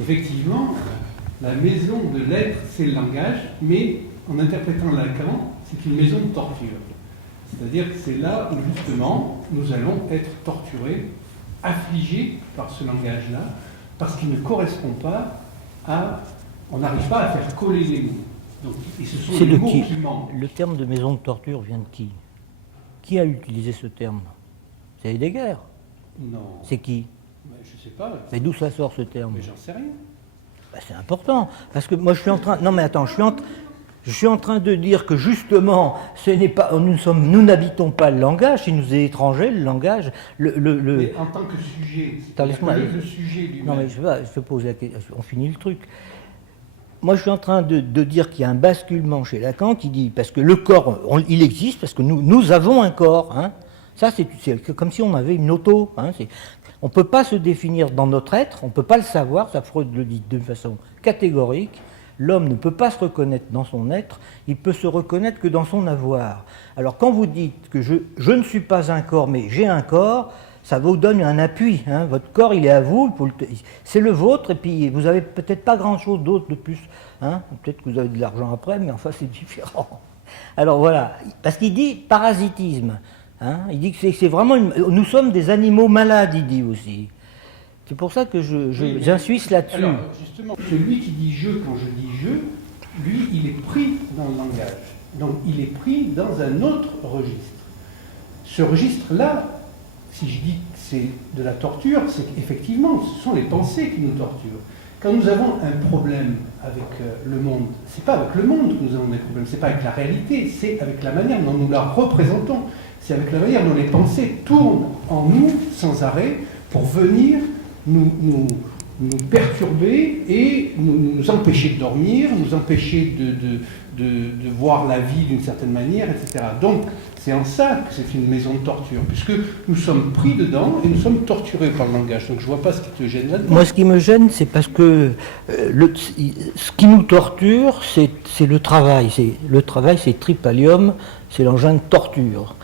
Effectivement, la maison de l'être, c'est le langage, mais en interprétant Lacan, c'est une maison de torture. C'est-à-dire que c'est là où justement nous allons être torturés, affligés par ce langage-là, parce qu'il ne correspond pas à... On n'arrive pas à faire coller les mots. Donc, et ce sont les mots qui manquent. Le terme de maison de torture vient de qui? Qui a utilisé ce terme? C'est Heidegger? Non. C'est qui? Je ne sais pas. Mais d'où ça sort ce terme? Mais j'en sais rien. Ben, c'est important, parce que moi je suis en train... Non mais attends, je suis en train de dire que justement, ce n'est pas, nous n'habitons pas le langage, il nous est étranger le langage. Mais en tant que sujet, le sujet lui-même. Non mais je te pose la question, on finit le truc. Moi je suis en train de dire qu'il y a un basculement chez Lacan qui dit, parce que le corps, il existe, parce que nous avons un corps. Hein. Ça c'est comme si on avait une auto. Hein, on ne peut pas se définir dans notre être, on ne peut pas le savoir, ça Freud le dit de façon catégorique. L'homme ne peut pas se reconnaître dans son être, il peut se reconnaître que dans son avoir. Alors quand vous dites que je ne suis pas un corps, mais j'ai un corps, ça vous donne un appui. Hein. Votre corps, il est à vous, c'est le vôtre, et puis vous n'avez peut-être pas grand-chose d'autre de plus. Hein. Peut-être que vous avez de l'argent après, mais enfin c'est différent. Alors voilà, parce qu'il dit parasitisme. Hein. Il dit que c'est vraiment... Nous sommes des animaux malades, il dit aussi. C'est pour ça que j'insiste là-dessus. Alors, justement, celui qui dit « je » quand je dis « je », lui, il est pris dans le langage. Donc, il est pris dans un autre registre. Ce registre-là, si je dis que c'est de la torture, c'est qu'effectivement, ce sont les pensées qui nous torturent. Quand nous avons un problème avec le monde, c'est pas avec le monde que nous avons des problèmes, c'est pas avec la réalité, c'est avec la manière dont nous la représentons. C'est avec la manière dont les pensées tournent en nous sans arrêt pour venir nous perturber et nous empêcher de dormir, nous empêcher de voir la vie d'une certaine manière, etc. Donc, c'est en ça que c'est une maison de torture, puisque nous sommes pris dedans et nous sommes torturés par le langage. Donc, je ne vois pas ce qui te gêne là-dedans. Moi, ce qui me gêne, c'est parce que ce qui nous torture, c'est le travail. Le travail, c'est Tripalium, c'est l'engin de torture.